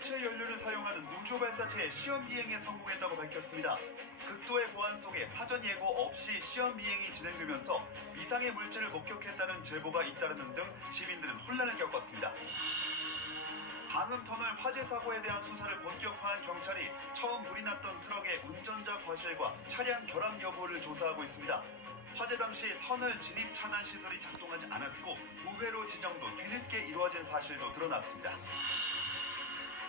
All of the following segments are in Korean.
고체 연료를 사용하는 우주 발사체의 시험 비행에 성공했다고 밝혔습니다. 극도의 보안 속에 사전 예고 없이 시험 비행이 진행되면서 미상의 물질을 목격했다는 제보가 잇따르는 등 시민들은 혼란을 겪었습니다. 방음터널 화재 사고에 대한 수사를 본격화한 경찰이 처음 불이 났던 트럭의 운전자 과실과 차량 결함 여부를 조사하고 있습니다. 화재 당시 터널 진입 차단 시설이 작동하지 않았고 우회로 지정도 뒤늦게 이루어진 사실도 드러났습니다.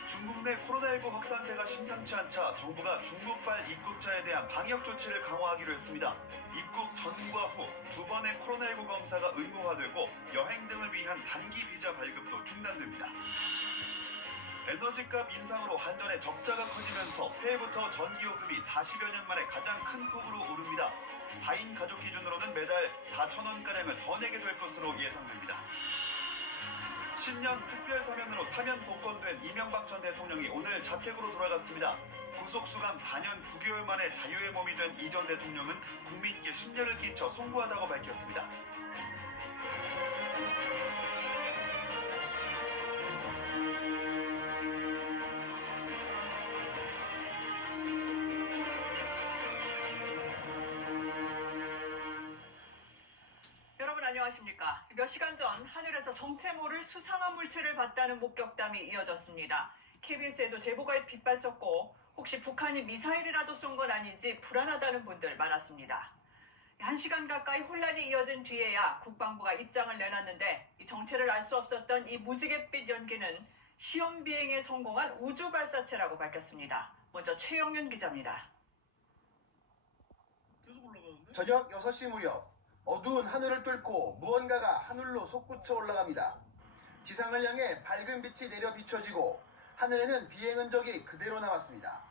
중국 내 코로나19 확산세가 심상치 않자 정부가 중국발 입국자에 대한 방역 조치를 강화하기로 했습니다. 입국 전과 후 2번의 코로나19 검사가 의무화되고 여행 등을 위한 단기 비자 발급도 중단됩니다. 에너지값 인상으로 한전의 적자가 커지면서 새해부터 전기요금이 40여 년 만에 가장 큰 폭으로 오릅니다. 4인 가족 기준으로는 매달 4,000원가량을 더 내게 될 것으로 예상됩니다. 신년 특별사면으로 사면 복권된 이명박 전 대통령이 오늘 자택으로 돌아갔습니다. 구속수감 4년 9개월 만에 자유의 몸이 된 이 전 대통령은 국민께 심려를 끼쳐 송구하다고 밝혔습니다. 여러분 안녕하십니까? 몇 시간 전 하늘에서 정체 모를 수상한 물체를 봤다는 목격담이 이어졌습니다. KBS에도 제보가 빗발쳤고 혹시 북한이 미사일이라도 쏜 건 아닌지 불안하다는 분들 많았습니다. 1시간 가까이 혼란이 이어진 뒤에야 국방부가 입장을 내놨는데 이 정체를 알 수 없었던 이 무지갯빛 연기는 시험 비행에 성공한 우주 발사체라고 밝혔습니다. 먼저 최영윤 기자입니다. 저녁 6시 무렵 어두운 하늘을 뚫고 무언가가 하늘로 솟구쳐 올라갑니다. 지상을 향해 밝은 빛이 내려 비춰지고 하늘에는 비행 흔적이 그대로 남았습니다.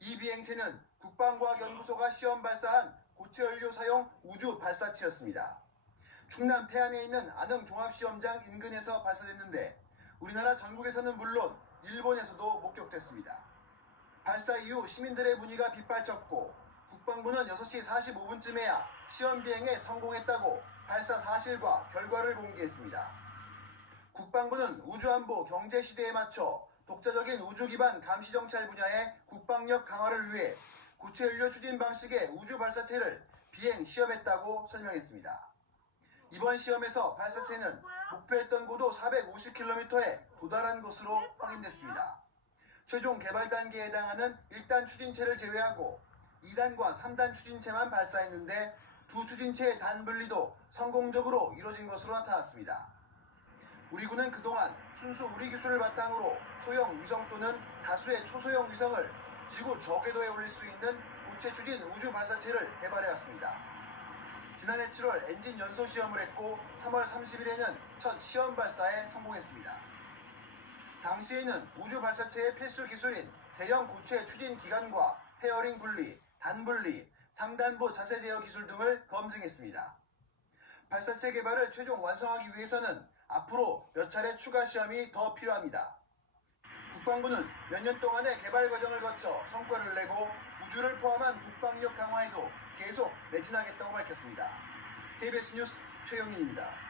이 비행체는 국방과학연구소가 시험 발사한 고체 연료 사용 우주 발사체였습니다. 충남 태안에 있는 안흥종합시험장 인근에서 발사됐는데 우리나라 전국에서는 물론 일본에서도 목격됐습니다. 발사 이후 시민들의 문의가 빗발쳤고 국방부는 6시 45분쯤에야 시험 비행에 성공했다고 발사 사실과 결과를 공개했습니다. 국방부는 우주안보 경제 시대에 맞춰 독자적인 우주 기반 감시 정찰 분야의 국방력 강화를 위해 고체 연료 추진 방식의 우주 발사체를 비행 시험했다고 설명했습니다. 이번 시험에서 발사체는 목표했던 고도 450km에 도달한 것으로 확인됐습니다. 최종 개발 단계에 해당하는 1단 추진체를 제외하고 2단과 3단 추진체만 발사했는데 두 추진체의 단분리도 성공적으로 이뤄진 것으로 나타났습니다. 우리 군은 그동안 순수 우리 기술을 바탕으로 소형 위성 또는 다수의 초소형 위성을 지구 저궤도에 올릴 수 있는 고체 추진 우주 발사체를 개발해왔습니다. 지난해 7월 엔진 연소 시험을 했고 3월 30일에는 첫 시험 발사에 성공했습니다. 당시에는 우주 발사체의 필수 기술인 대형 고체 추진 기관과 페어링 분리, 단분리, 상단부 자세 제어 기술 등을 검증했습니다. 발사체 개발을 최종 완성하기 위해서는 앞으로 몇 차례 추가 시험이 더 필요합니다. 국방부는 몇 년 동안의 개발 과정을 거쳐 성과를 내고 우주를 포함한 국방력 강화에도 계속 매진하겠다고 밝혔습니다. KBS 뉴스 최영민입니다.